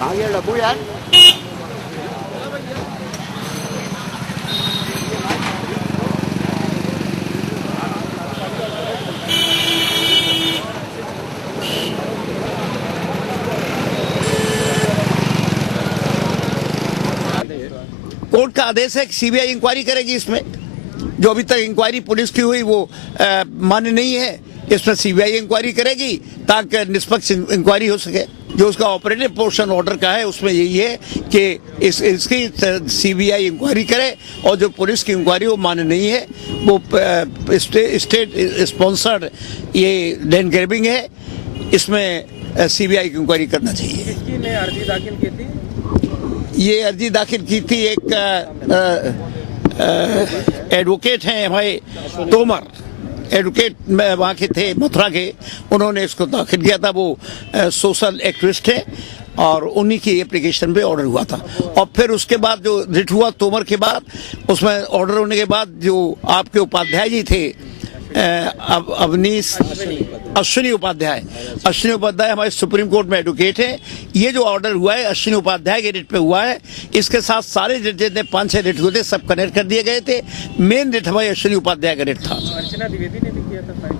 आगे डब्बू यार कोर्ट का आदेश है कि सीबीआई इंक्वायरी करेगी इसमें। जो अभी तक इंक्वायरी पुलिस की हुई वो मान्य नहीं है। इसमें सीबीआई इंक्वायरी करेगी ताकि निष्पक्ष इंक्वायरी हो सके। जो उसका ऑपरेटिव पोर्शन ऑर्डर का है उसमें यही है कि इसकी सीबीआई इंक्वायरी करे और जो पुलिस की इंक्वायरी वो मान्य नहीं है, वो स्टेट स्पॉन्सर्ड ये लैंड ग्रैबिंग है, इसमें सीबीआई की इंक्वायरी करना चाहिए। किसकी ने अर्जी दाखिल की थी? ये अर्जी दाखिल की थी एक एडवोकेट हैं हमारे तोमर, एडवोकेट वहाँ के थे मथुरा के, उन्होंने इसको दाखिल किया था। वो सोशल एक्टिविस्ट है और उन्हीं की एप्लीकेशन पे ऑर्डर हुआ था। और फिर उसके बाद जो रिट हुआ तोमर के बाद, उसमें ऑर्डर होने के बाद जो आपके उपाध्याय जी थे अश्विनी उपाध्याय हमारे सुप्रीम कोर्ट में एडवोकेट हैं। ये जो ऑर्डर हुआ है अश्विनी उपाध्याय के रिट पे हुआ है। इसके साथ सारे रिट जितने 5-6 रिट हुए थे सब कनेक्ट कर दिए गए थे। मेन रिट हमारे अश्विनी उपाध्याय का रिट था। अर्चना द्विवेदी ने भी किया था फाइल।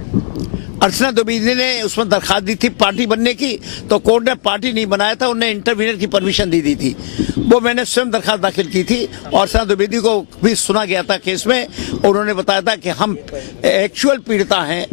अर्चना द्विवेदी ने उसमें दरखास्त दी थी पार्टी बनने की, तो कोर्ट ने पार्टी नहीं बनाया था, उन्हें इंटरवीनर की परमिशन दी थी। वो मैंने स्वयं दरखास्त दाखिल की थी और अर्चना द्विवेदी को भी सुना गया था केस में। उन्होंने बताया था कि हम एक्चुअल पीड़िता हैं,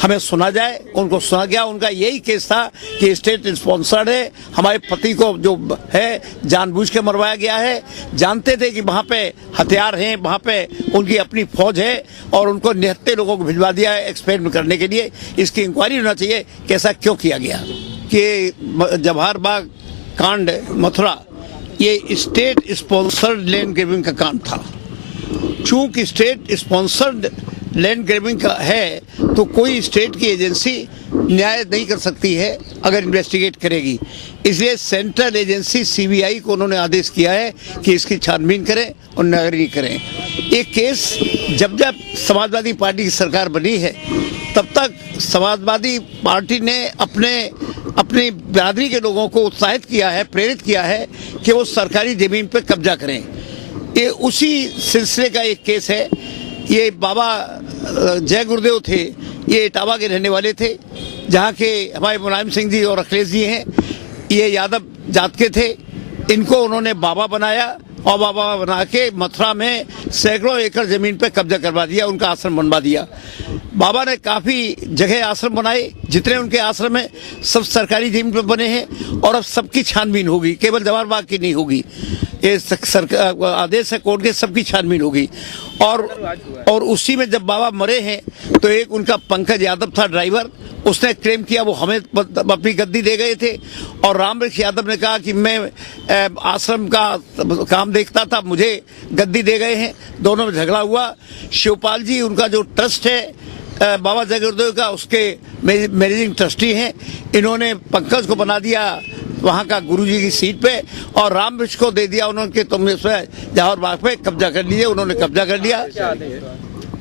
हमें सुना जाए। उनको सुना गया। उनका यही केस था कि स्टेट स्पॉन्सर्ड है, हमारे पति को जो है जानबूझ के मरवाया गया है। जानते थे कि वहाँ पे हथियार हैं, वहाँ पे उनकी अपनी फौज है और उनको निहत्थे लोगों को भिजवा दिया है एक्सपेरिमेंट करने के लिए। इसकी इंक्वायरी होना चाहिए कि ऐसा क्यों किया गया। कि जवाहर बाग कांड मथुरा ये स्टेट स्पॉन्सर्ड लैंड ग्रैबिंग का काम था। चूंकि स्टेट स्पॉन्सर्ड लैंड ग्रैबिंग का है तो कोई स्टेट की एजेंसी न्याय नहीं कर सकती है अगर इन्वेस्टिगेट करेगी। इसलिए सेंट्रल एजेंसी सीबीआई को उन्होंने आदेश किया है कि इसकी छानबीन करें और नगरी करें। ये केस जब जब समाजवादी पार्टी की सरकार बनी है तब तक समाजवादी पार्टी ने अपनी बिरादरी के लोगों को उत्साहित किया है, प्रेरित किया है कि वो सरकारी जमीन पर कब्जा करें। ये उसी सिलसिले का एक केस है। ये बाबा जय गुरुदेव थे, ये इटावा के रहने वाले थे, जहाँ के हमारे मुलायम सिंह जी और अखिलेश जी हैं। ये यादव जात के थे। इनको उन्होंने बाबा बनाया और बाबा बना के मथुरा में सैकड़ों एकड़ जमीन पे कब्जा करवा दिया, उनका आश्रम बनवा दिया। बाबा ने काफ़ी जगह आश्रम बनाए, जितने उनके आश्रम हैं सब सरकारी जमीन पे बने हैं और अब सबकी छानबीन होगी, केवल जवाहर बाग की नहीं होगी। ये आदेश है कोर्ट के, सबकी छानबीन होगी। और उसी में जब बाबा मरे हैं तो एक उनका पंकज यादव था ड्राइवर, उसने क्लेम किया वो हमें अपनी गद्दी दे गए थे। और रामवृक्ष यादव ने कहा कि मैं आश्रम का काम देखता था, मुझे गद्दी दे गए हैं। दोनों में झगड़ा हुआ। शिवपाल जी उनका जो ट्रस्ट है बाबा जय गुरुदेव का, उसके मैनेजिंग ट्रस्टी हैं। इन्होंने पंकज को बना दिया वहाँ का गुरुजी की सीट पे और रामवृक्ष को दे दिया उन्होंने कि तुम इसमें जवाहर बाग पे कब्जा कर लीजिए। उन्होंने कब्जा कर लिया।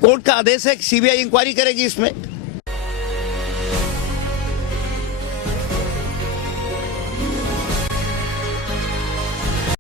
कोर्ट का आदेश है कि सीबीआई इंक्वायरी करेगी इसमें।